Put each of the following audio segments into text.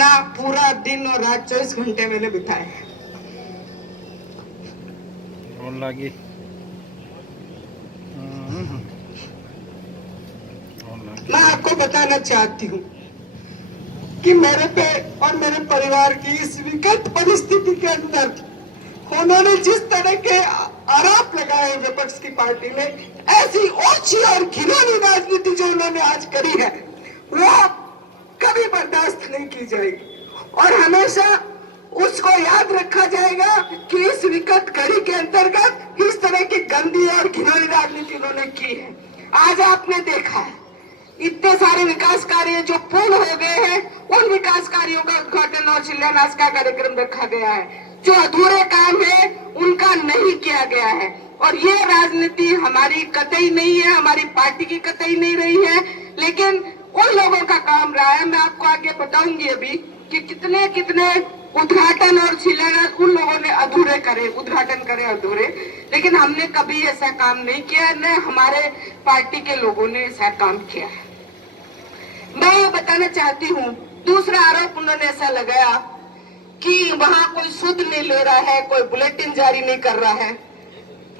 अपना पूरा दिन और रात 24 घंटे मैंने बिताए हैं। मैं आपको बताना चाहती हूँ कि मेरे पे और मेरे परिवार की इस विकट परिस्थिति के अंदर उन्होंने जिस तरह के आरोप लगाए विपक्ष की पार्टी ने, ऐसी ओछी और घिनौनी राजनीति जो उन्होंने आज करी है, वो कभी बर्दाश्त नहीं की जाएगी और हमेशा उसको याद रखा जाएगा कि इस विकट घड़ी के अंतर्गत इस तरह की गंदी और घिनौनी राजनीति उन्होंने की है। आज आपने देखा है इतने सारे विकास कार्य जो पूर्ण हो गए हैं, उन विकास कार्यों का उद्घाटन और शिलान्यास का कार्यक्रम रखा गया है। जो अधूरे काम है उनका नहीं किया गया है और ये राजनीति हमारी कतई नहीं है, हमारी पार्टी की कतई नहीं रही है, लेकिन उन लोगों का काम रहा है। मैं आपको आगे बताऊंगी अभी कि कितने कितने उद्घाटन और शिलान्यास उन लोगों ने अधूरे करे, उद्घाटन करे अधूरे, लेकिन हमने कभी ऐसा काम नहीं किया, न हमारे पार्टी के लोगों ने ऐसा काम किया है। मैं ये बताना चाहती हूँ, दूसरा आरोप उन्होंने ऐसा लगाया कि वहां कोई सुध नहीं ले रहा है, कोई बुलेटिन जारी नहीं कर रहा है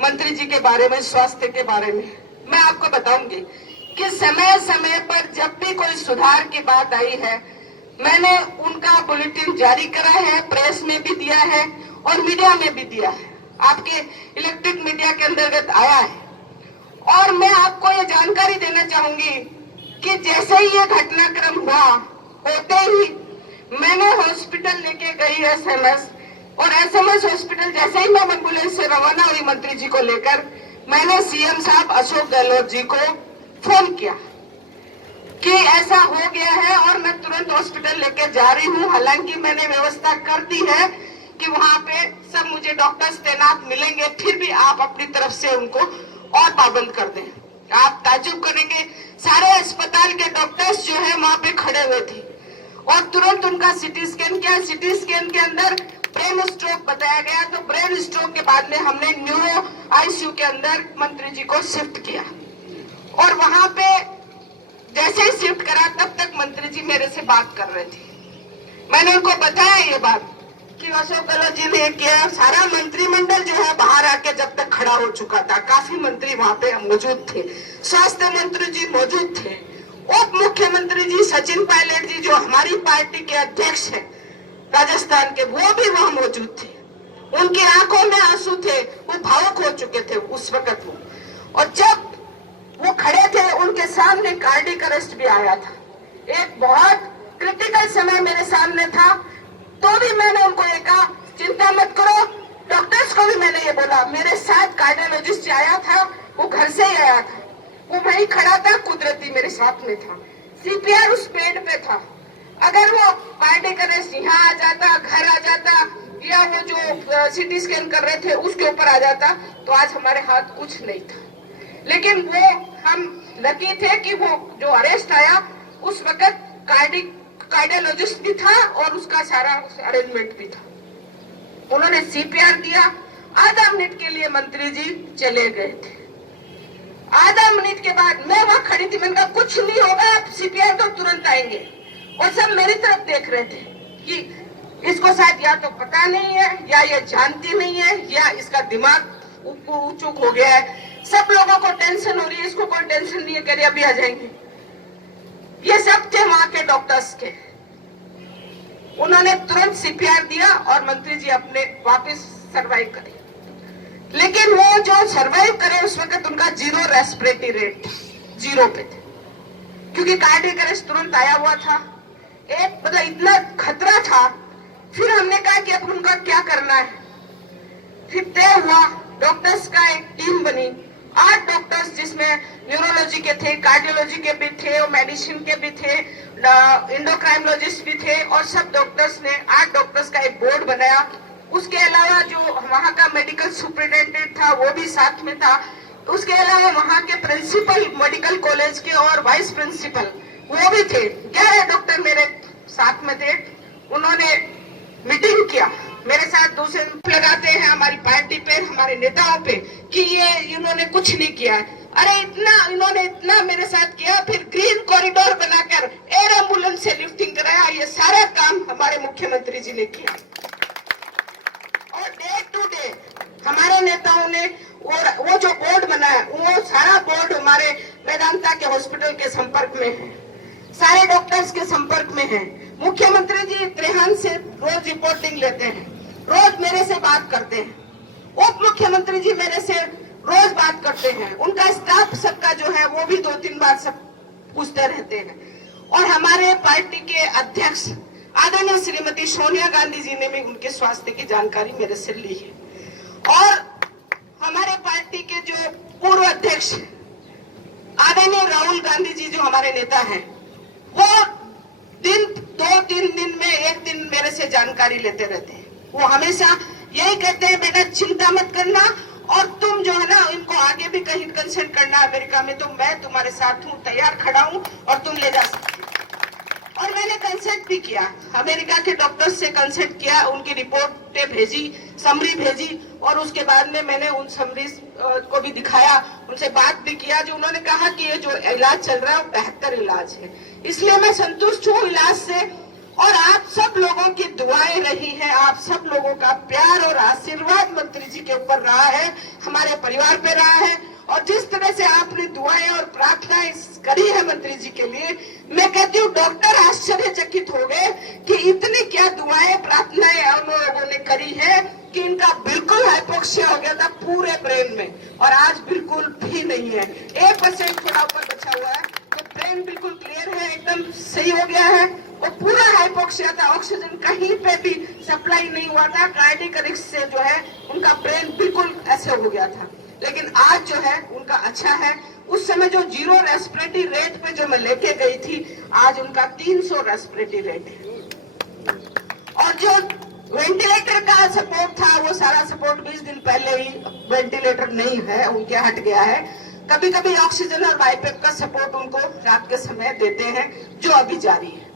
मंत्री जी के बारे में, स्वास्थ्य के बारे में। मैं आपको बताऊंगी कि समय समय पर जब भी कोई सुधार की बात आई है, मैंने उनका बुलेटिन जारी करा है, प्रेस में भी दिया है और मीडिया में भी दिया है, आपके इलेक्ट्रिक मीडिया के अंतर्गत आया है। और मैं आपको ये जानकारी देना चाहूंगी कि जैसे ही ये घटनाक्रम हुआ, होते ही मैंने हॉस्पिटल लेके गई एसएमएस, और एसएमएस हॉस्पिटल जैसे ही मैं एम्बुलेंस से रवाना हुई मंत्री जी को लेकर, मैंने सीएम साहब अशोक गहलोत जी को फोन किया कि ऐसा हो गया है और मैं तुरंत हॉस्पिटल लेके जा रही हूँ। हालांकि मैंने व्यवस्था कर दी है कि वहाँ पे सब मुझे डॉक्टर्स तैनात मिलेंगे, फिर भी आप अपनी तरफ से उनको और पाबंद कर दें। आप ताज्जुब करेंगे, सारे अस्पताल के डॉक्टर्स जो है वहाँ पे खड़े हुए थे और तुरंत उनका सीटी स्कैन किया। सीटी स्कैन के अंदर ब्रेन स्ट्रोक बताया गया, तो ब्रेन स्ट्रोक के बाद में हमने न्यूरो आईसीयू के अंदर मंत्री जी को शिफ्ट किया और वहां पे जैसे ही शिफ्ट करा तब तक मंत्री जी मेरे से बात कर रहे थे। मैंने उनको बताया ये बात कि अशोक गहलोत जी ने किया। सारा मंत्रिमंडल जो है बाहर आके जब तक खड़ा हो चुका था, काफी मंत्री वहां पे मौजूद थे, स्वास्थ्य मंत्री जी मौजूद थे, उप मुख्यमंत्री जी सचिन पायलट जी जो हमारी पार्टी के अध्यक्ष हैं राजस्थान के, वो भी वहां मौजूद थे। उनकी आंखों में आंसू थे, वो भावुक हो चुके थे उस वक्त वो। और जब वो खड़े थे, उनके सामने कार्डियक अरेस्ट भी आया था। एक बहुत क्रिटिकल समय मेरे सामने था, तो भी मैंने उनको ये कहा चिंता मत करो। डॉक्टर्स को भी मैंने ये बोला, मेरे साथ कार्डियोलॉजिस्ट आया था, वो घर से ही आया था, वो वहीं खड़ा था, कुदरती मेरे साथ में था। सीपीआर उस बेड पे था। अगर वो कार्डियक अरेस्ट यहाँ आ जाता, घर आ जाता, या वो जो सीटी स्कैन कर रहे थे उसके ऊपर आ जाता, तो आज हमारे हाथ कुछ नहीं था। लेकिन वो हम लकी थे कि वो जो अरेस्ट आया उस वक्त कार्डियोलॉजिस्ट भी था और उसका सारा अरेंजमेंट भी था। उन्होंने सीपीआर दिया, आधा मिनट के लिए मंत्री जी चले गए थे। आधा मिनट के बाद मैं वहां खड़ी थी, मैंने कहा कुछ नहीं होगा, आप सीपीआर तो तुरंत आएंगे। और सब मेरी तरफ देख रहे थे कि इसको शायद या तो पता नहीं है, या ये जानती नहीं है, या इसका दिमाग चूक हो गया है। सब लोगों को टेंशन हो रही है, इसको कोई टेंशन नहीं है, कह रही अभी आ जाएंगे। ये सब थे वहां के डॉक्टर्स के। उन्होंने तुरंत सीपीआर दिया और मंत्री जी अपने वापस सर्वाइव करे। लेकिन वो जो सर्वाइव करे उस वक्त उनका 0 रेस्पिरेटरी रेट, 0 पे थे, क्योंकि कार्डियक अरेस्ट तुरंत आया हुआ था। एक मतलब इतना खतरा था। फिर हमने कहा कि अब उनका क्या करना है। फिर तय हुआ, डॉक्टर्स का एक टीम बनी, 8 डॉक्टर्स जिसमें न्यूरोलॉजी के थे, कार्डियोलॉजी के भी थे, और मेडिसिन के भी थे, इंडोक्राइनोलॉजिस्ट भी थे, और सब डॉक्टर्स ने 8 डॉक्टर्स का एक बोर्ड बनाया। उसके अलावा जो वहाँ का मेडिकल सुपरिटेंडेंट था वो भी साथ में था। उसके अलावा वहाँ के प्रिंसिपल मेडिकल कॉलेज के और वाइस प्रिंसिपल वो भी थे। 11 डॉक्टर मेरे साथ में थे। उन्होंने मीटिंग किया मेरे साथ, दूसरे लगाते हैं हमारी पार्टी पे, हमारे नेताओं पे कि ये इन्होंने कुछ नहीं किया। अरे इन्होंने इतना मेरे साथ किया। फिर ग्रीन कॉरिडोर बनाकर एयर एम्बुलेंस से लिफ्टिंग कराया। ये सारा काम सारे डॉक्टर्स के संपर्क में हैं। मुख्यमंत्री जी त्रेहान से रोज रिपोर्टिंग लेते हैं, रोज मेरे से बात करते हैं। उप मुख्यमंत्री जी मेरे से रोज बात करते हैं। उनका स्टाफ सबका जो है वो भी 2-3 बार सब पूछते रहते हैं। और हमारे पार्टी के अध्यक्ष आदरणीय श्रीमती सोनिया गांधी जी ने भी उनके स्वास्थ्य की जानकारी मेरे से ली है। और हमारे पार्टी के जो पूर्व अध्यक्ष आदरणीय राहुल गांधी जी जो हमारे नेता हैं, वो 2-3 दिन में एक दिन मेरे से जानकारी लेते रहते हैं। वो हमेशा यही कहते हैं, बेटा चिंता मत करना, और तुम जो है ना इनको आगे भी कहीं कंसल्ट करना अमेरिका में, तो मैं तुम्हारे साथ हूँ, तैयार खड़ा हूँ और तुम ले जा सकते हो। और मैंने कंसल्ट भी किया, अमेरिका के डॉक्टर्स से कंसल्ट किया, उनकी रिपोर्टें भेजी, समरी भेजी, और उसके बाद में मैंने उन समरी को भी दिखाया, उनसे बात भी किया। जो उन्होंने कहा कि ये जो इलाज चल रहा है वो बेहतर इलाज है, इसलिए मैं संतुष्ट हूँ इलाज से। और आप सब लोगों की दुआएं रही हैं, आप सब लोगों का प्यार और आशीर्वाद मंत्री जी के ऊपर रहा है, हमारे परिवार पे रहा है। और जिस तरह से आपने दुआएं और प्रार्थनाएं करी है मंत्री जी के लिए, मैं कहती हूँ डॉक्टर आश्चर्यचकित हो गए कि इतनी क्या दुआएं प्रार्थनाएं हम लोगों ने करी है कि इनका बिल्कुल हाइपोक्सिया हो गया था पूरे ब्रेन में, और आज बिल्कुल भी नहीं है। 1% थोड़ा ऊपर बचा हुआ है, तो ब्रेन बिल्कुल क्लियर है, एकदम सही हो गया है। और पूरा हाइपोक्सिया था, ऑक्सीजन कहीं पे भी सप्लाई नहीं हुआ था, कार्डियक अरेस्ट से जो है उनका ब्रेन बिल्कुल ऐसे हो गया था। लेकिन आज जो है उनका अच्छा है। उस समय जो 0 रेस्पिरेटरी रेट पे जो मैं लेके गई थी, आज उनका 300 रेस्पिरेटरी रेट है। और जो वेंटिलेटर का सपोर्ट था, वो सारा सपोर्ट 20 दिन पहले ही वेंटिलेटर नहीं है, उनके हट गया है। कभी कभी ऑक्सीजन और बाईपेप का सपोर्ट उनको रात के समय देते हैं, जो अभी जारी है।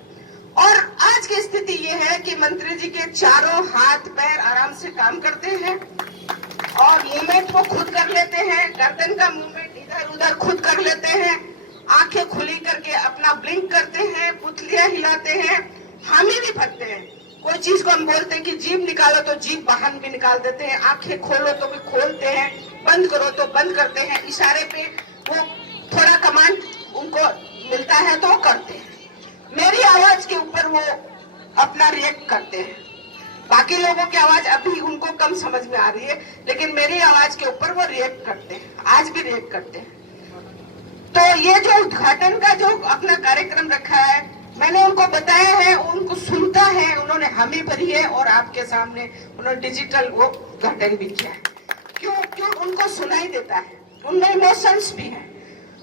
और आज की स्थिति ये है कि मंत्री जी के चारों हाथ पैर आराम से काम करते हैं और मूवमेंट को खुद कर लेते हैं, गर्दन का मूवमेंट इधर उधर खुद कर लेते हैं, आंखें खुली करके अपना ब्लिंक करते हैं, पुतलियां हिलाते हैं, हामी भी भरते हैं। कोई चीज को हम बोलते हैं कि जीभ निकालो तो जीभ बाहर भी निकाल देते हैं, आंखें खोलो तो भी खोलते हैं, बंद करो तो बंद करते हैं, इशारे पे वो थोड़ा कमांड उनको मिलता है तो वो करते हैं। मेरी आवाज के ऊपर वो अपना रिएक्ट करते हैं। बाकी लोगों की आवाज अभी उनको कम समझ में आ रही है, लेकिन मेरी आवाज के ऊपर वो रिएक्ट करते हैं, आज भी रिएक्ट करते हैं। तो ये जो उद्घाटन का जो अपना कार्यक्रम रखा है, मैंने उनको बताया है, उनको सुनता है, उन्होंने हामी भरी है, और आपके सामने उन्होंने डिजिटल वो उद्घाटन भी किया है। क्यों उनको सुनाई देता है, उनमें इमोशंस भी है।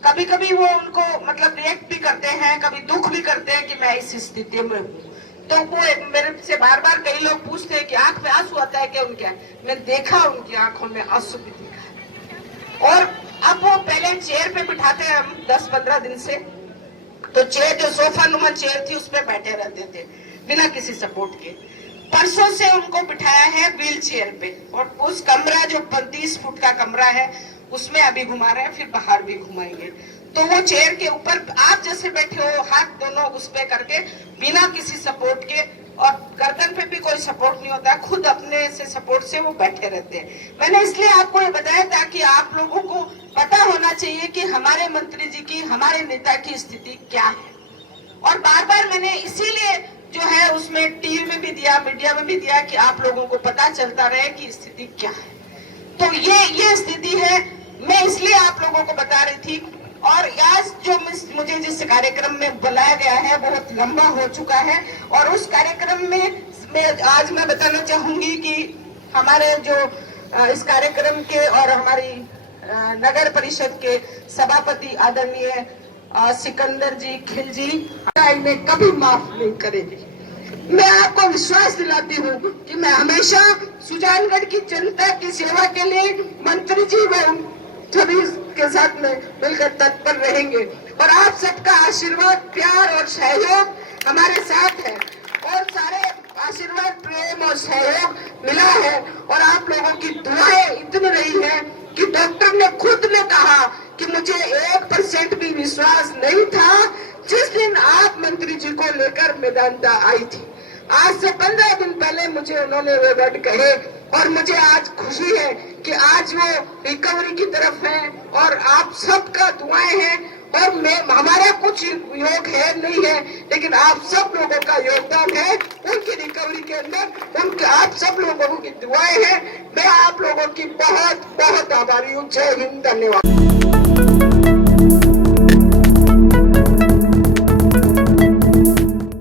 कभी कभी वो उनको मतलब रिएक्ट भी करते हैं, कभी दुख भी करते हैं कि मैं इस स्थिति में हूँ। तो वो मेरे से बार बार कई लोग पूछते हैं कि आंख में आंसू आता है क्या उनके? मैं देखा उनकी आंखों में आंसू भी देखा। और अब वो पहले चेयर पे बिठाते हैं हम 10-15 दिन से, तो चेयर जो सोफा नुमा चेयर थी उसपे बैठे रहते थे बिना किसी सपोर्ट के। परसों से उनको बिठाया है व्हील चेयर पे, और उस कमरा जो 35 फुट का कमरा है उसमें अभी घुमा रहे हैं, फिर बाहर भी घुमाएंगे। तो वो चेयर के ऊपर आप जैसे बैठे हो, हाथ दोनों उस पे करके बिना किसी सपोर्ट के, और गर्दन पे भी कोई सपोर्ट नहीं होता, खुद अपने से सपोर्ट से वो बैठे रहते हैं। मैंने इसलिए आपको ये बताया ताकि आप लोगों को पता होना चाहिए कि हमारे मंत्री जी की, हमारे नेता की स्थिति क्या है। और बार बार मैंने इसीलिए जो है उसमें टीवी में भी दिया, मीडिया में भी दिया, कि आप लोगों को पता चलता रहे कि स्थिति क्या है। तो ये स्थिति है, मैं इसलिए आप लोगों को बता रही थी। और आज जो मुझे जिस कार्यक्रम में बुलाया गया है बहुत लंबा हो चुका है, और उस कार्यक्रम में आज मैं बताना चाहूंगी कि हमारे जो इस कार्यक्रम के और हमारी नगर परिषद के सभापति आदरणीय सिकंदर जी खिलजी ने कभी माफ नहीं करेगी। मैं आपको विश्वास दिलाती हूँ कि मैं हमेशा सुजानगढ़ की जनता की सेवा के लिए मंत्री जी व सभी के साथ में मिलकर तत्पर रहेंगे। और आप सबका आशीर्वाद, प्यार और सहयोग हमारे साथ है, और सारे आशीर्वाद, प्रेम और सहयोग मिला है। और आप लोगों की दुआएं इतनी रही है कि डॉक्टर ने खुद ने कहा कि मुझे 1% भी विश्वास नहीं था जिस दिन आप मंत्री जी को लेकर मैदान आई थी। आज से 15 दिन पहले मुझे उन्होंने वो वर्ड कहे, और मुझे आज खुशी है कि आज वो रिकवरी की तरफ है, और आप सबका दुआएं हैं। और मैं हमारा कुछ योग है नहीं है, लेकिन आप सब लोगों का योगदान है उनकी रिकवरी के अंदर। उनके आप सब लोगों की दुआएं हैं। मैं आप लोगों की बहुत बहुत आभारी हूँ। जय हिंद, धन्यवाद।